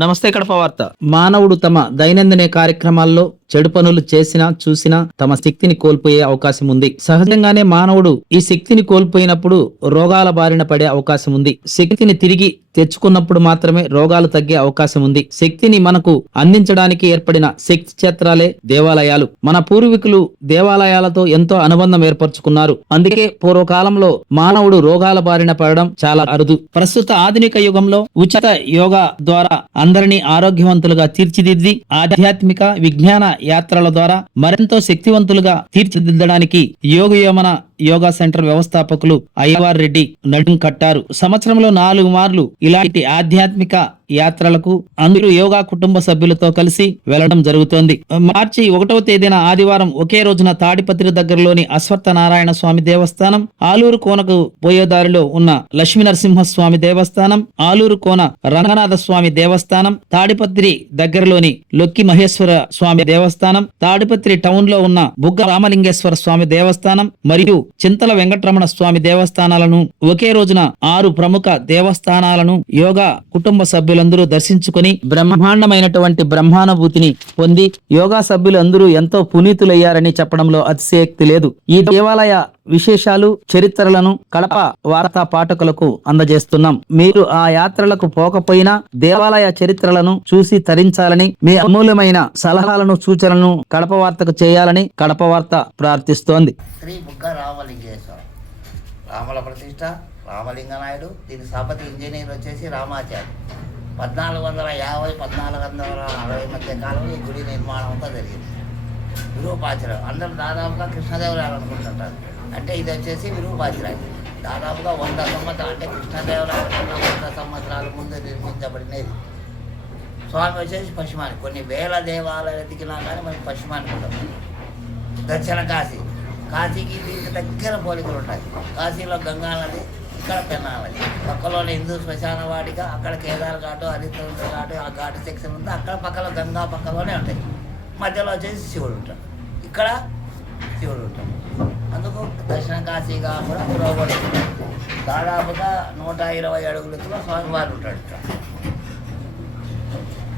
నమస్తే కడప వార్త. మానవుడు తమ దైనందిన కార్యక్రమాల్లో చెడు పనులు చేసినా చూసినా తమ శక్తిని కోల్పోయే అవకాశం ఉంది. సహజంగానే మానవుడు ఈ శక్తిని కోల్పోయినప్పుడు రోగాల బారిన పడే అవకాశం ఉంది. శక్తిని తిరిగి తెచ్చుకున్నప్పుడు మాత్రమే రోగాలు తగ్గే అవకాశం ఉంది. శక్తిని మనకు అందించడానికి ఏర్పడిన శక్తి క్షేత్రాలే దేవాలయాలు. మన పూర్వీకులు దేవాలయాలతో ఎంతో అనుబంధం ఏర్పరచుకున్నారు. అందుకే పూర్వకాలంలో మానవుడు రోగాల బారిన పడడం చాలా అరుదు. ప్రస్తుత ఆధునిక యుగంలో ఉచిత యోగా ద్వారా అందరినీ ఆరోగ్యవంతులుగా తీర్చిదిద్ది ఆధ్యాత్మిక విజ్ఞాన యాత్రల ద్వారా మరెంతో శక్తివంతులుగా తీర్చిదిద్దడానికి యోగా సెంటర్ వ్యవస్థాపకులు అయ్యవార్ రెడ్డి నడుం కట్టారు. సంవత్సరంలో 4 మార్లు ఇలాంటి ఆధ్యాత్మిక యాత్రలకు అందరూ యోగా కుటుంబ సభ్యులతో కలిసి వెళ్లడం జరుగుతోంది. మార్చి 1వ తేదీన ఆదివారం ఒకే రోజున తాడిపత్రి దగ్గరలోని అశ్వత్థ నారాయణ స్వామి దేవస్థానం, ఆలూరు కోనకు పోయే దారిలో ఉన్న లక్ష్మీ నరసింహస్వామి దేవస్థానం, ఆలూరు కోన రంగనాథ స్వామి దేవస్థానం, తాడిపత్రి దగ్గరలోని లొక్కి మహేశ్వర స్వామి దేవస్థానం, తాడిపత్రి టౌన్ లో ఉన్న బుగ్గ రామలింగేశ్వర స్వామి దేవస్థానం మరియు చింతల వెంకటరమణ స్వామి దేవస్థానాలను ఒకే రోజున 6 ప్రముఖ దేవస్థానాలను యోగా కుటుంబ సభ్యులందరూ దర్శించుకుని బ్రహ్మాండమైనటువంటి బ్రహ్మానుభూతిని పొంది యోగా సభ్యులందరూ ఎంతో పునీతులయ్యారని చెప్పడంలో అతిశయోక్తి లేదు. ఈ దేవాలయ విశేషాలు చరిత్రలను కడప వార్తా పాఠకులకు అందజేస్తున్నాం. మీరు ఆ యాత్రలకు పోకపోయినా దేవాలయ చరిత్రలను చూసి తరించాలని, మీ అమూల్యమైన సలహాలను సూచనలను కడప వార్తకు చేయాలని కడప వార్త ప్రార్థిస్తోంది. శ్రీ బుగ్గ రామలింగేశ్వర రామల ప్రతిష్ట రామలింగ నాయుడు. దీని స్థాపతి ఇంజనీర్ వచ్చేసి రామాచారి. 1450-1460 మధ్య కాలంలో ఈ గుడి నిర్మాణం అంతా జరిగింది. విరూపాచలం అందరూ దాదాపుగా కృష్ణదేవరాయలు అనుకుంటుంటారు. అంటే ఇది వచ్చేసి విరూపాచలం దాదాపుగా 100 సంవత్సరాలు, అంటే కృష్ణదేవరాయల 100 సంవత్సరాల ముందు నిర్మించబడినది. స్వామి వచ్చేసి పశ్చిమానికి కొన్ని వేల దేవాలయాలు ఎదిగినా కానీ మనకి పశ్చిమానికి ఉండదు. దక్షిణ కాశీకి దీనికి దగ్గర పోలికలు ఉంటాయి. కాశీలో గంగా నది, ఇక్కడ పెన్నా నది, పక్కలోనే హిందూ శ్మశాన వాటిగా, అక్కడ కేదార్ ఘాటు, హరిశ్చంద్ర ఘాటు, ఆ ఘాటు సెక్షన్ ఉంది. అక్కడ పక్కన గంగా పక్కలోనే ఉంటాయి. మధ్యలో వచ్చేసి శివుడు ఉంటాడు, ఇక్కడ శివుడు ఉంటాడు. అందుకు దక్షిణ కాశీగా కూడా పురోగతి దాదాపుగా 120 అడుగుల ఎత్తులో స్వామివారు ఉంటాడు. ఇక్కడ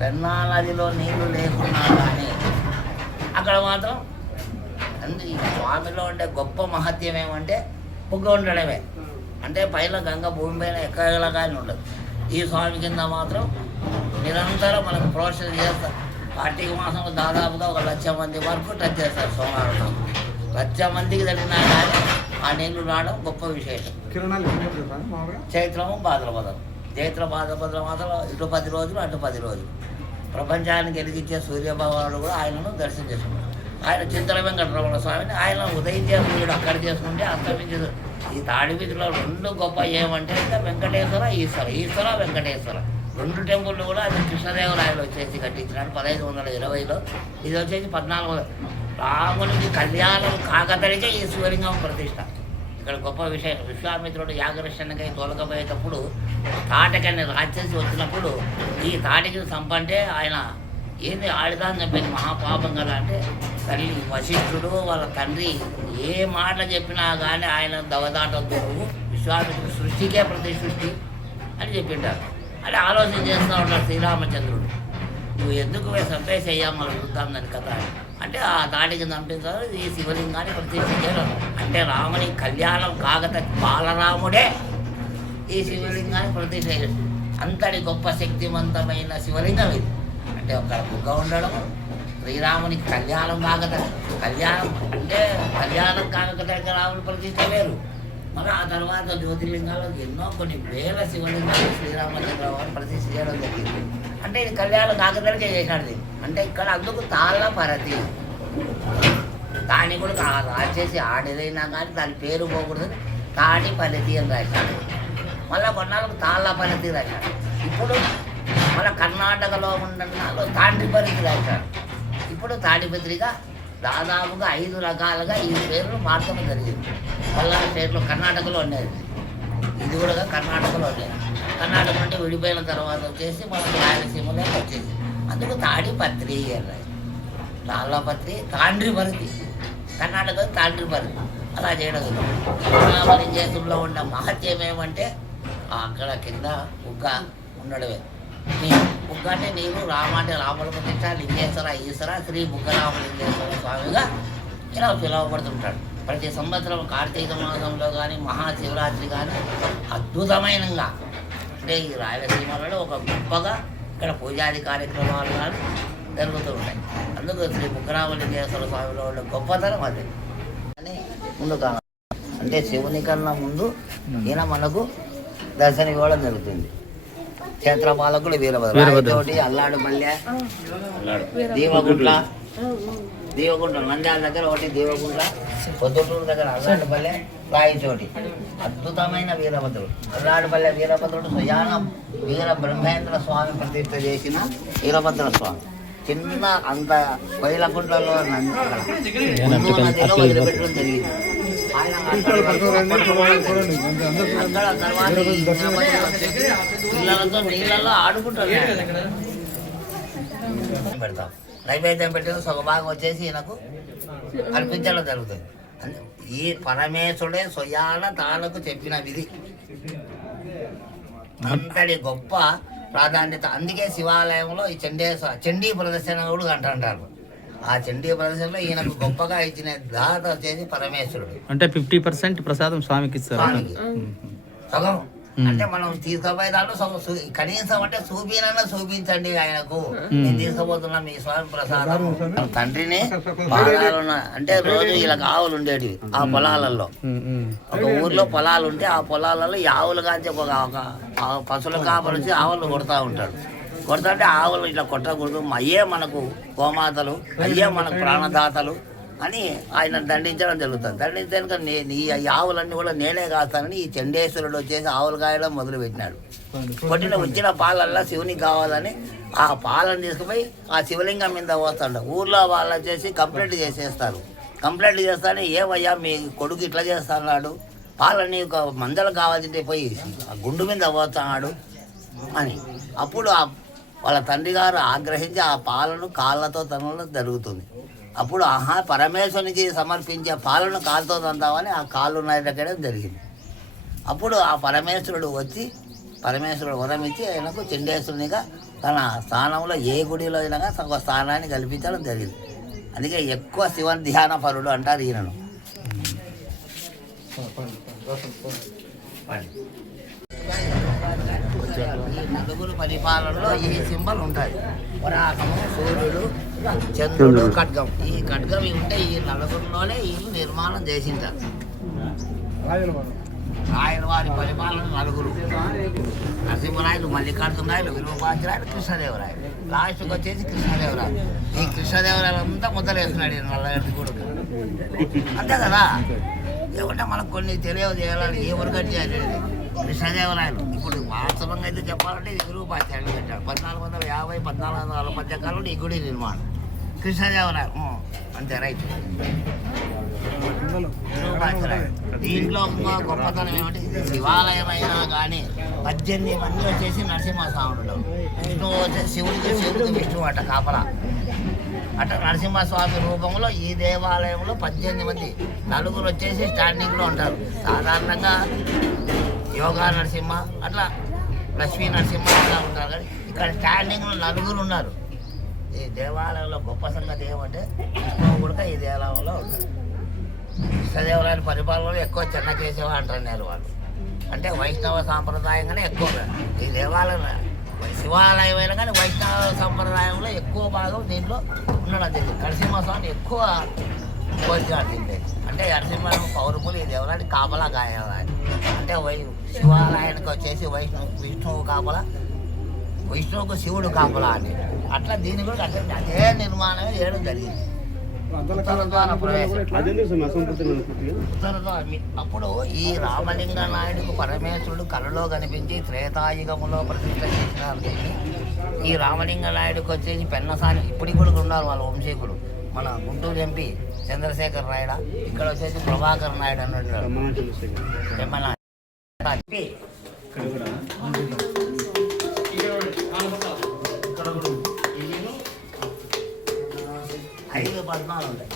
పెన్నా నదిలో నీళ్లు లేకున్నా కానీ అక్కడ మాత్రం ఈ స్వామిలో ఉండే గొప్ప మహత్యం ఏమంటే బుగ్గ ఉండడమే. అంటే పైన గంగ భూమి పైన ఎక్కగల కానీ ఉండదు. ఈ స్వామి కింద మాత్రం నిరంతరం మనకు ప్రోత్సహం చేస్తారు. కార్తీక మాసంలో దాదాపుగా 1,00,000 మంది వరకు టచ్ చేస్తారు. సోమవారం 1,00,000 మందికి తగ్గినా కానీ ఆ నీళ్లు రావడం గొప్ప విశేషం. చైత్రము భాద్రపదం, భాద్రపద మాసంలో ఇటు 10 రోజులు అటు 10 రోజులు ప్రపంచానికి వెలిగించే సూర్యభగవానుడు కూడా ఆయనను దర్శనం చేసుకున్నాడు. ఆయన చింతల వెంకటరమణ స్వామిని ఆయన ఉదయించే సూర్యుడు అక్కడ చేసుకుంటే అస్తమించదు. ఈ తాడిపత్రిలో 2 గొప్ప ఏమంటే వెంకటేశ్వర ఈశ్వర వెంకటేశ్వర 2 టెంపుల్ కూడా అది కృష్ణదేవరాయలు వచ్చేసి కట్టించినాడు 1520లో. ఇది వచ్చేసి 14 రామునికి కళ్యాణం కాకతడికే ఈ శివలింగం ప్రతిష్ట. ఇక్కడ గొప్ప విషయం, విశ్వామిత్రుడు యాగరక్షణకై తోలకపోయేటప్పుడు తాటకని రాక్షసి వచ్చినప్పుడు ఈ తాటికి సంపంటే ఆయన ఏంది ఆడిదాన్ని చెప్పేది మహాపాపం కదా అంటే, తల్లి వశిష్ఠుడు వాళ్ళ తండ్రి ఏ మాట చెప్పినా కానీ ఆయన దవదాటద్దు, విశ్వామిత్రుడు సృష్టికే ప్రతి సృష్టి అని చెప్పింటారు. అని ఆలోచన చేస్తూ ఉంటాడు శ్రీరామచంద్రుడు. నువ్వు ఎందుకు చంపేసేయ్యా మనం చూద్దాం దాని కథ అంటే, ఆ తాటికి చంపించారు ఈ శివలింగాన్ని ప్రతిష్ఠ చేయడం. అంటే రాముని కళ్యాణం కాకత బాలరాముడే ఈ శివలింగాన్ని ప్రతిష్ఠ చేయడం. అంతటి గొప్ప శక్తివంతమైన శివలింగం ఇది. అంటే ఒక బుగ్గ ఉండడం, శ్రీరామునికి కళ్యాణం కాకత, కళ్యాణం అంటే కళ్యాణం కాకత రాముని ప్రతిష్ఠ వేరు. మరి ఆ తర్వాత జ్యోతిర్లింగాలు ఎన్నో కొన్ని వేల శివలింగాలు శ్రీరామచంద్రరావు ప్రతిష్ఠ చేయడం జరిగింది. అంటే ఇది కళ్యాణం కాకతడికే చేశాడు. అంటే ఇక్కడ అందుకు తాళ్ళ పరతి, దాన్ని కూడా రాసేసి ఆడేదైనా కానీ దాని పేరు పోకూడదు, తాడి పరతి అని రాశాడు. మళ్ళీ కొన్నాళ్ళకు తాళ్ళ పరతి రాశాడు. ఇప్పుడు మన కర్ణాటకలో ఉండడంలో తాండ్రిపత్రిక రాశాడు. ఇప్పుడు తాడిపత్రిక దాదాపుగా 5 రకాలుగా ఈ పేర్లు మార్చడం జరిగింది. పల్నాడు స్టేట్లో కర్ణాటకలో ఉండేది, ఇది కూడా కర్ణాటకలో ఉండేది. కర్ణాటక నుండి విడిపోయిన తర్వాత వచ్చేసి మనకు రాయలసీమలో వచ్చేసి అందుకు తాడిపత్రి అన్నది. తాళ్ళపత్రి తాండ్రిపర్తి, కర్ణాటక తాండ్రిపర్తి అలా చేయడం. రామలింగేశ్వరంలో ఉన్న మహత్యం ఏమంటే అక్కడ కింద బుగ్గ ఉండడమే. బుగ్గ అంటే నీరు, రామ అంటే రాముల ప్రతిష్ట, లింగేశ్వర ఈశ్వర శ్రీ బుగ్గరామలింగేశ్వర స్వామిగా ఇలా పిలువబడుతుంటాడు. ప్రతి సంవత్సరం కార్తీక మాసంలో కానీ మహాశివరాత్రి కానీ అద్భుతమైనగా అంటే ఈ రాయలసీమలో ఒక గొప్పగా ఇక్కడ పూజాది కార్యక్రమాలు కానీ జరుగుతూ ఉంటాయి. అందుకు శ్రీ బుగ్గరామలింగేశ్వర స్వామిలో ఉండే గొప్పతనం అదే అని ముందు కావాలి. అంటే శివుని కన్నా ముందు ఈయన మనకు దర్శనం ఇవ్వడం జరుగుతుంది. క్షేత్రపాలకుడు వీరభద్రుడు, అల్లాడుపల్లె, దీవగుంట నంద్యాల దగ్గర ఒకటి, దీవగుంట పొద్దుటూరు దగ్గర అల్లాడుపల్లె, రాయచోటి అద్భుతమైన వీరభద్రుడు. అల్లాడుపల్లె వీరభద్రుడు స్వయానం వీర బ్రహ్మేంద్ర స్వామి ప్రతిష్ఠ చేసిన వీరభద్ర స్వామి. చిన్న అంత కొయిలకుంటలో నదిలో వదిలిపెట్టడం జరిగింది. ఆయన అక్కడ తర్వాత పిల్లలతో నీళ్ళలో ఆడుకుంటారు. పెడతాం నైవేద్యం పెట్టిన సగభాగం వచ్చేసి ఈయనకు అర్పించడం జరుగుతుంది. ఈ పరమేశ్వరుడే స్వయాన తానకు చెప్పిన విధి అంతటి గొప్ప ప్రాధాన్యత. అందుకే శివాలయంలో ఈ చండీ ప్రదర్శన కూడా అంటారు. ఆ చండీ ప్రదర్శనలో ఈయనకు గొప్పగా ఇచ్చిన దాత వచ్చేసి పరమేశ్వరుడు. అంటే 50% ప్రసాదం స్వామికి ఇస్తారు. స్వామికి సగం అంటే మనం తీసుకుపోయే దాంట్లో సగం కనీసం అంటే చూపించండి ఆయనకు, నేను తీసుకుపోతున్నా మీ స్వామి ప్రసాదం. తండ్రిని పాదాలు అంటే రోజు ఇలా ఆవులు ఉండేటివి ఆ పొలాలలో. ఒక ఊర్లో పొలాలు ఉంటే ఆ పొలాలలో ఈ ఆవులు కాంచి ఒక పశువుల కాపలు వచ్చి ఆవులు కొడతా ఉంటాడు. కొడతాంటే ఆవులు ఇట్లా కొట్టకూడదు, అయ్యే మనకు గోమాతలు, అయ్యే మనకు ప్రాణదాతలు అని ఆయన దండించడం జరుగుతుంది. దండించాక ఈ ఆవులన్నీ కూడా నేనే కాస్తానని ఈ చండేశ్వరుడు వచ్చేసి ఆవులు కాయడం మొదలుపెట్టినాడు. కొట్టిన వచ్చిన పాలల్లా శివునికి కావాలని ఆ పాలను తీసుకుపోయి ఆ శివలింగం మీద పోస్తాడు. ఊర్లో వాళ్ళు వచ్చేసి కంప్లైంట్ చేసేస్తారు. కంప్లైంట్ చేస్తానే ఏమయ్యా మీ కొడుకు ఇట్లా చేస్తున్నాడు, పాలన్నీ ఒక మందలు కావాల్సింటే పోయి ఆ గుండు మీద పోతున్నాడు అని. అప్పుడు వాళ్ళ తండ్రి గారు ఆగ్రహించి ఆ పాలను కాళ్ళతో తనలో జరుగుతుంది. అప్పుడు పరమేశ్వరునికి సమర్పించే పాలను కాలుతో తందామని ఆ కాళ్ళు నరకడం జరిగింది. అప్పుడు ఆ పరమేశ్వరుడు వచ్చి పరమేశ్వరుడు వరం ఇచ్చి ఆయనకు చండేశ్వరునిగా తన స్థానంలో ఏ గుడిలో అయినా ఒక స్థానాన్ని కల్పించడం జరిగింది. అందుకే ఎక్కువ శివ ధ్యాన పరుడు అంటారు ఈయనను. ఈ నలుగురు పరిపాలనలో ఈ సింబల్ ఉంటుంది. వరాహము, సూర్యుడు, చంద్రుడు, ఖడ్గం. ఈ ఖడ్గం ఉంటే ఈ నలుగురిలోనే ఇల్లు నిర్మాణం చేసింటారు. రాయల వారి పరిపాలన నలుగురు: నరసింహరాయలు, మల్లికార్జునరాయలు, విరూపాక్షరాయలు, కృష్ణదేవరాయలు. లాస్ట్కి వచ్చేసి కృష్ణదేవరాయలు. ఈ కృష్ణదేవరాయలు అంతా ముద్దలేస్తున్నాడు నల్లగడ్డి కొడుకు. అంతే కదా, ఏమంటే మనకు కొన్ని తెలియజేయాలని ఏ వర్గం చేయాలి. కృష్ణదేవరాయలు ఇప్పుడు వాస్తవంగా అయితే చెప్పాలంటే విరూపాక్షరాయలు పెట్టాడు. 1450, 1400 మధ్య కాలంలో ఈ గుడి నిర్మాణం. కృష్ణదేవరాయలు అంతే రైట్. దీంట్లో గొప్పతనం ఏమంటే శివాలయం అయినా కానీ 18 మంది వచ్చేసి నరసింహస్వాముడు. విష్ణువు వచ్చేసి శివుడికి విష్ణువు అట కాపలా. అట్లా నరసింహస్వామి రూపంలో ఈ దేవాలయంలో 18 మంది, నలుగురు వచ్చేసి స్టాండింగ్లో ఉంటారు. సాధారణంగా యోగా నరసింహ అట్లా లక్ష్మీ నరసింహ అట్లా ఉంటారు. కానీ ఇక్కడ స్టాండింగ్లో నలుగురు ఉన్నారు. ఈ దేవాలయంలో గొప్ప సంగతి ఏమంటే విష్ణువు కూడా ఈ దేవాలయంలో ఉంటారు. కృష్ణదేవరాయల పరిపాలనలో ఎక్కువ చెన్నకేశవ అంటున్నారు వాళ్ళు. అంటే వైష్ణవ సాంప్రదాయంగానే ఎక్కువగా ఈ దేవాలయం శివాలయం అయినా కానీ వైష్ణవ సంప్రదాయంలో ఎక్కువ భాగం దీంట్లో ఉండడం జరిగింది. నరసింహస్వామి ఎక్కువ కోరికలు తింటే అంటే నరసింహ పౌరుములు ఈ దేవాలయానికి కాపలా గాయాలి. అంటే శివాలయానికి వచ్చేసి విష్ణువు కాపలా, విష్ణువుకు శివుడు కాపలా అని అట్లా దీన్ని కూడా అదే నిర్మాణమే చేయడం జరిగింది. అప్పుడు ఈ రామలింగ నాయుడుకు పరమేశ్వరుడు కళలో కనిపించి త్రేతాయుగములో ప్రతిష్ట చేసినారు. ఈ రామలింగ నాయుడుకి వచ్చేసి పెన్నసాని ఇప్పటికి కూడా ఉన్నారు వాళ్ళ వంశీకుడు. మన గుంటూరు ఎంపీ చంద్రశేఖర్ నాయుడు, ఇక్కడ వచ్చేసి ప్రభాకర్ నాయుడు అన్నట్టు. ఐదు పద్మాలు ఉంటాయి.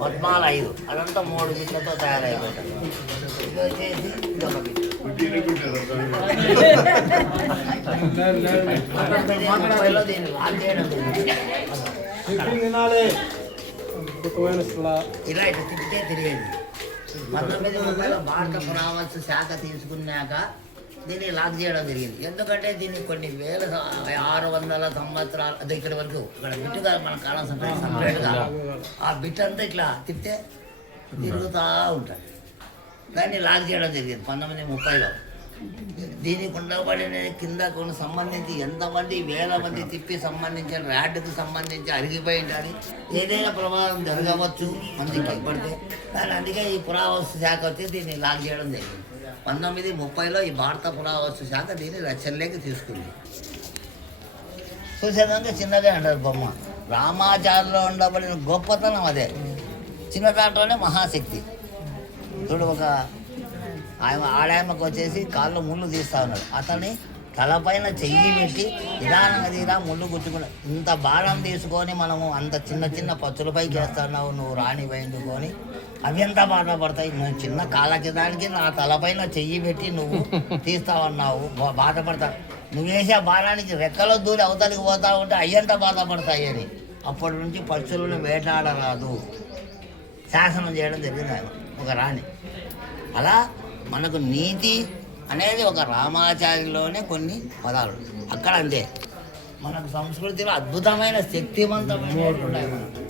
పద్మాలు 5, అదంతా 3 గిట్లతో తయారైపోతాయి. ఇది వచ్చేసి ఇది ఒక గిట్ల. 1930లో దీన్ని లాక్ చేయడం జరిగింది. ఇలా ఇట్లా తిప్పితే తిరిగేది. 1930లో భారత పురావస్తు శాఖ తీసుకున్నాక దీన్ని లాక్ చేయడం జరిగింది. ఎందుకంటే దీన్ని కొన్ని 600 సంవత్సరాలు అదే ఇక్కడ వరకు ఇక్కడ బిట్టుగా మన కాలం సపరేట్గా ఆ బిట్ అంతా ఇట్లా తిప్పితే తిరుగుతూ ఉంటుంది. దాన్ని లాక్ చేయడం జరిగింది 1930లో. దీనికి ఉండబడిన కింద కొన్ని సంబంధించి ఎంతమంది వేల మంది తిప్పి సంబంధించిన ర్యాడ్కి సంబంధించి అరిగిపోయి ఉంటుంది. ఏదైనా ప్రమాదం జరగవచ్చు మందికి పడితే దాని అందుకే ఈ పురావస్తు శాఖ వచ్చి దీన్ని లాక్ చేయడం జరిగింది. 1930లో ఈ భారత పురావస్తు శాఖ దీన్ని రచనలోకి తీసుకుంది. చూసేదానికి చిన్నదే అంటారు బొమ్మ. రామాచార్యలో ఉండబడిన గొప్పతనం అదే. చిన్న దాంట్లోనే మహాశక్తి. చూడు ఒక ఆడాయమకు వచ్చేసి కాళ్ళు ముళ్ళు తీస్తా ఉన్నాడు. అతన్ని తలపైన చెయ్యి పెట్టి నిదానంగా తీరా ముళ్ళు గుచ్చుకుని ఇంత భారం తీసుకొని మనము అంత చిన్న చిన్న పచ్చులపైకి వేస్తున్నావు నువ్వు రాణి వేయించుకొని అవి ఎంత బాధపడతాయి. నువ్వు చిన్న కాళ్ళకి దానికి నా తలపైన చెయ్యి పెట్టి నువ్వు తీస్తావన్నావు బాధపడతావు. నువ్వు వేసే భారానికి రెక్కలో దూరి అవతలికి పోతా ఉంటే అయ్యంత బాధపడతాయి అని అప్పటి నుంచి పక్షులను వేటాడరాదు శాసనం చేయడం జరిగింది ఆయన ఒక రాణి. అలా మనకు నీతి అనేది ఒక రామాచార్యలోనే కొన్ని పదాలు అక్కడ అంతే. మనకు సంస్కృతిలో అద్భుతమైన శక్తివంతమైన ఉన్నాయి మనకు.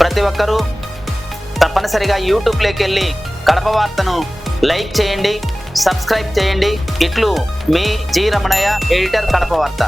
ప్రతి ఒక్కరూ తప్పనిసరిగా యూట్యూబ్లోకి వెళ్ళి కడప వార్తను లైక్ చేయండి, సబ్స్క్రైబ్ చేయండి. ఇట్లు మీ జి రమణయ్య, ఎడిటర్, కడప వార్త.